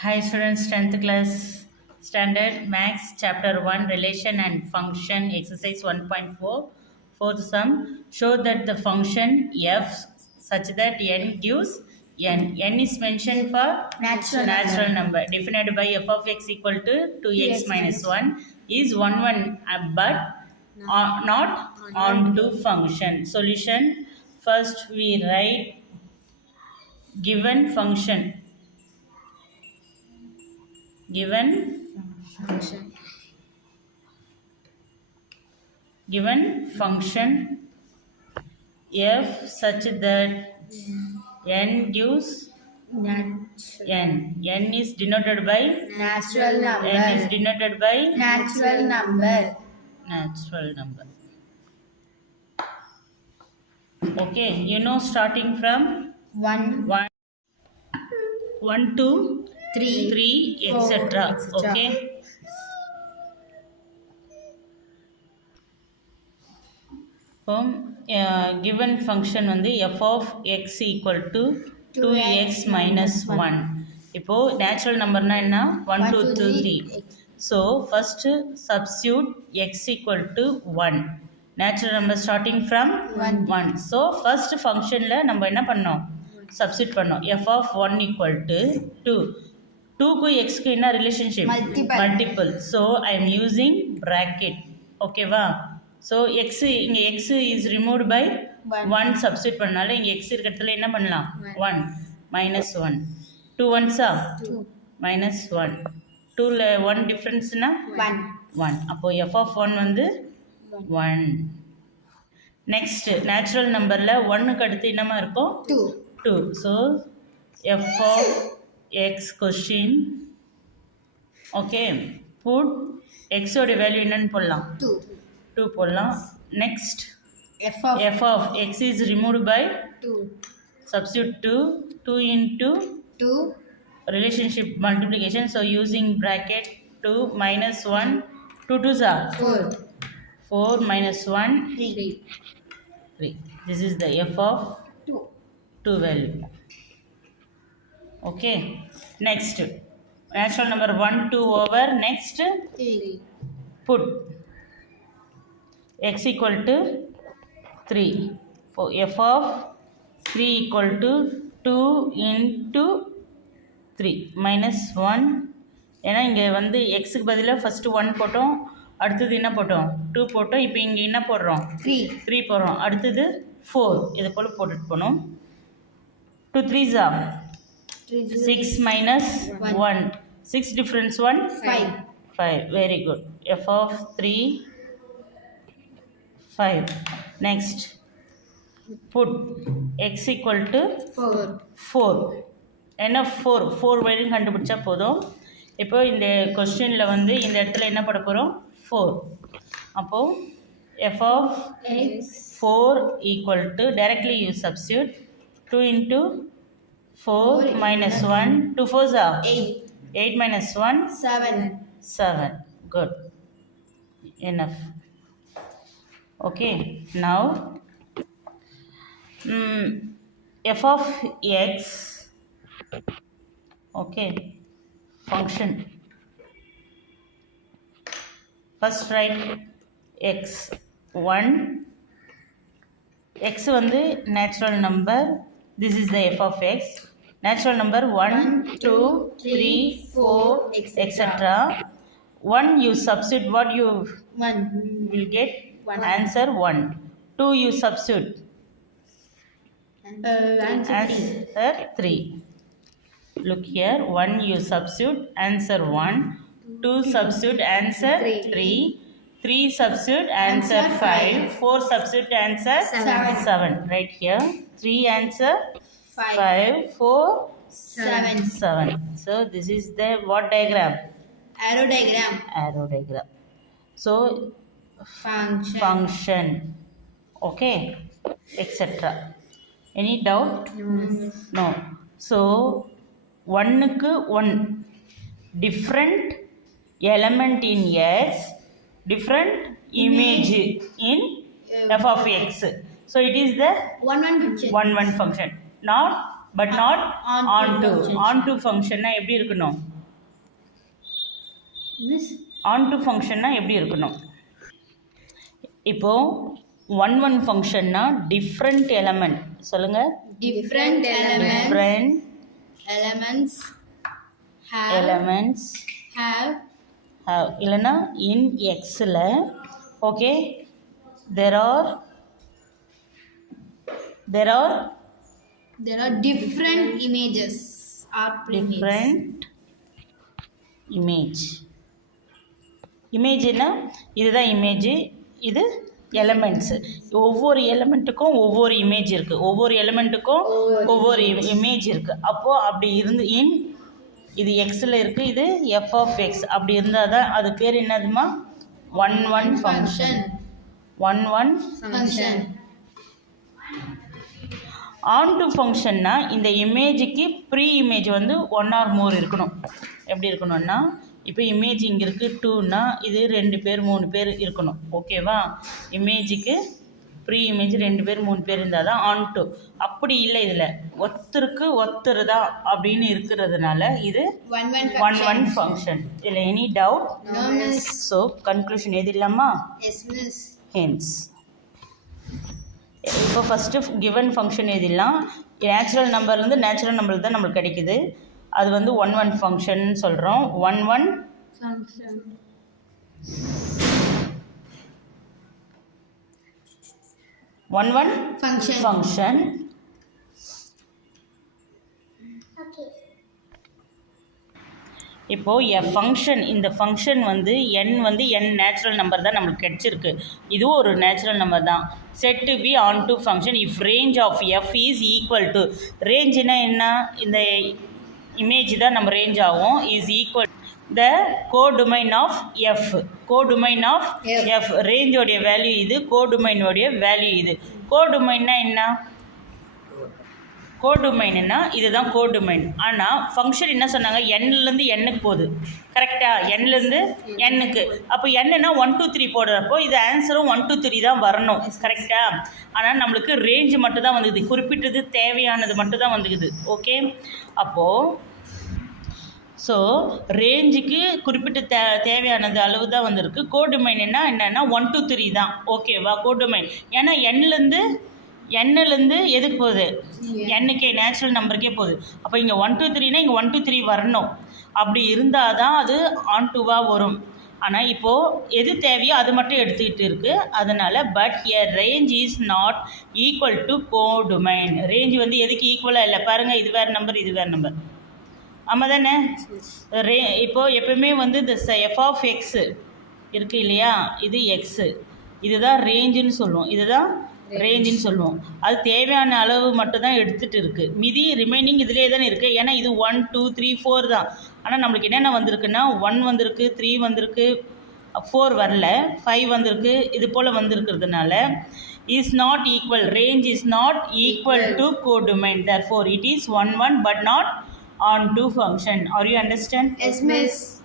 Hi students, 10th class standard max chapter 1 relation and function exercise 1.4 fourth sum. Show that the function f such that n gives n is mentioned for natural number defined by f of x equal to 2x minus 1 is 1 but not onto function. Solution: first we write given function Function. given function f such that n gives n is denoted by Natural number. n is denoted by Natural number. natural number. Okay, you know, starting from 1, 1 1 to 3, 3 4, etc. etc. Okay, given function வந்து f of x equal to 2x minus 1. இப்போ நேச்சுரல் நம்பர்னா என்ன 1 2 2 3. So first substitute x equal to 1. Natural number starting from 1. So first functionல நம்ம என்ன பண்ணோம், substitute பண்ணோம். f of 1 equal to 2. 2க்கு xக்கு என்ன relationship, multiple. So I am using bracket. ஓகேவா? ஸோ எக்ஸு இங்கே x is removed by 1 substitute பண்ணாலும் இங்கே எக்ஸ் இருக்கிற இடத்துல என்ன பண்ணலாம் 1 மைனஸ் 1 2 ஒன்ஸா மைனஸ் 1 2ல் 1 டிஃப்ரென்ஸ்னா 1 அப்போது எஃப் ஆஃப் 1 வந்து 1. நெக்ஸ்ட் நேச்சுரல் நம்பரில் 1க்கு அடுத்து என்னமா இருக்கும் 2. So f of x question okay put எக்ஸோட வேல்யூ என்னன்னு போடலாம் 2 போடலாம். Next f of x is removed by 2. Substitute 2 into 2 relationship multiplication. So using bracket 2 minus 1 2 2s are 4 minus 1 3. This is the f of 2 value. Okay. Next natural number 1 2 over next 3. Put x equal to 3. So f of 3 equal to 2 into 3 minus 1. ஏன்னா இங்கே வந்து எக்ஸுக்கு பதிலாக ஃபஸ்ட்டு 1 போட்டோம், அடுத்தது என்ன போட்டோம் 2 போட்டோம், இப்போ இங்கே என்ன போடுறோம் 3 போடுறோம், அடுத்தது 4 இது போல் போட்டுட்டு போனோம். 2 3s are 6 minus 1 6 difference 1 5. Very good. f of 3 5. Next put x equal to 4. என்ன 4 வரையும் கண்டுபிடிச்சா போதும். இப்போ இந்த கொஸ்டினில் வந்து இந்த இடத்துல என்ன பண்ண போகிறோம் 4. அப்போது f of 4 equal to directly you substitute 2 into 4 minus 1 2 4s are 8 minus 1 7. Good enough. Okay, now f of x, okay, function. First write x 1. x வந்து natural number. This is the f of x. Natural number 1 2 3 4 etc. 1 you substitute, what you will get answer 1. 2 you substitute, answer 3. Look here, 1 you substitute, answer 1. 2 substitute, answer 3. 3 substitute, answer 5. 4 substitute, answer 7. Right here 3 answer 5 4 7. So this is the what diagram, Arrow diagram. So function okay etc. Any doubt? No. So 1க்கு 1 different element in x, different image in f of x. So it is the 1 function. 1 function, not but not On on to to. function. Onto ஃபங்க்ஷன்னா எப்படி இருக்கணும்? Miss. On to ஃபங்க்ஷன்னா எப்படி இருக்கணும்? இப்போது ஒன் ஃபங்க்ஷன்னா different element சொல்லுங்கள். Different different elements have elements have have இல்லைன்னா இன் எக்ஸில் okay there are there are different images or premise. different இமேஜ்னா இதுதான் இமேஜ், இது எலமெண்ட்ஸு. ஒவ்வொரு எலமெண்ட்டுக்கும் ஒவ்வொரு இமேஜ் இருக்குது, ஒவ்வொரு எலமெண்ட்டுக்கும் ஒவ்வொரு இமேஜ் இருக்குது. அப்போது அப்படி இருந்து இது எக்ஸில் இருக்குது, இது எஃப் ஆஃப் எக்ஸ் அப்படி இருந்தால் தான் அது பேர் என்னதுமா? One function. One Function. Onto ஃபங்க்ஷன்னா இந்த இமேஜுக்கு ப்ரீ இமேஜ் வந்து ஒன் ஆர் மோர் இருக்கணும். எப்படி இருக்கணும்னா இப்போ இமேஜ் இங்கே இருக்குது 2னா இது 2 பேர் 3 பேர் இருக்கணும். ஓகேவா? இமேஜுக்கு ப்ரீ இமேஜ் 2 பேர் 3 பேர் இருந்தால் தான் ஆன் டு. அப்படி இல்லை, இதில் ஒருத்தர் தான் அப்படின்னு இருக்கிறதுனால இது ஒன் ஃபங்க்ஷன். இதில் any doubt? No, miss. So conclusion எது இல்லாமா? Yes, miss. ஹென்ஸ் இப்போ ஃபஸ்ட்டு கிவன் ஃபங்க்ஷன் எதிலாம் நேச்சுரல் நம்பர்லேருந்து நேச்சுரல் நம்பர் தான் நம்மளுக்கு கிடைக்குது. அது வந்து ஒன் ஃபங்க்ஷன் சொல்கிறோம். One Function. Function. ஃபங்க்ஷன். இப்போது எ ஃபங்க்ஷன், இந்த ஃபங்க்ஷன் வந்து n நேச்சுரல் நம்பர் தான் நம்மளுக்கு கிடச்சிருக்கு. இதுவும் ஒரு நேச்சுரல் நம்பர் தான். Said to be onto function if range of f is equal to. ரேஞ்சுனா என்ன? இந்த இமேஜ் தான் நம்ம ரேஞ்ச் ஆகும். Is equal the codomain of f. Codomain of f ரேஞ்சோடைய வேல்யூ இது, கோடொமைனோடைய வேல்யூ இது. கோடொமைன்னா என்ன? கோடொமைன்னா இதுதான் கோடொமைன். ஆனால் ஃபங்க்ஷன் என்ன சொன்னாங்க? என்லேருந்து எண்ணுக்கு போகுது. கரெக்டாக? என்லேருந்து எண்ணுக்கு. அப்போ என்னன்னா 1 2 3 போடுறப்போ இது ஆன்சரும் 1 2 3 தான் வரணும். கரெக்டாக? ஆனால் நம்மளுக்கு ரேஞ்சு மட்டும் தான் வந்துக்குது, குறிப்பிட்டது தேவையானது மட்டும் தான் வந்துக்குது. ஓகே, அப்போது ஸோ ரேஞ்சுக்கு குறிப்பிட்ட தேவையானது அளவு தான் வந்திருக்கு. கோடொமைன் என்னென்னா 1 2 3 தான். ஓகேவா? கோடொமைன் ஏன்னா எண்ணிலேருந்து எதுக்கு போகுது? எண்ணுக்கே, நேச்சுரல் நம்பருக்கே போகுது. அப்போ இங்கே 1 2 3னா இங்கே 1 2 3 வரணும். அப்படி இருந்தால் தான் அது ஆன் டுவாக வரும். ஆனால் இப்போது எது தேவையோ அது மட்டும் எடுத்துக்கிட்டு இருக்குது. அதனால் பட் எ range is not equal to codomain. Range வந்து எதுக்கு ஈக்குவலாக இல்லை பாருங்கள். இது வேறு நம்பர், இது வேறு நம்பர். ஆமாம் தானே? இப்போது எப்பவுமே வந்து இந்த எஃப் ஆஃப் எக்ஸு இருக்குது இல்லையா? இது எக்ஸு, இதுதான் ரேஞ்சுன்னு சொல்லுவோம். இதுதான் ரேஞ்சுன்னு சொல்லுவோம். அது தேவையான அளவு மட்டும் தான் எடுத்துகிட்டு இருக்குது. மீதி ரிமைனிங் இதிலே தானே இருக்குது. ஏன்னா இது 1 2 3 4 தான். ஆனால் நம்மளுக்கு என்னென்ன வந்திருக்குன்னா 1 வந்திருக்கு, 3 வந்திருக்கு, 4 வரல, 5 வந்திருக்கு. இது போல் வந்திருக்கிறதுனால is not equal, range is not equal to codomain. Therefore it is 1 1 but not on to function. Are you understand? Yes, miss.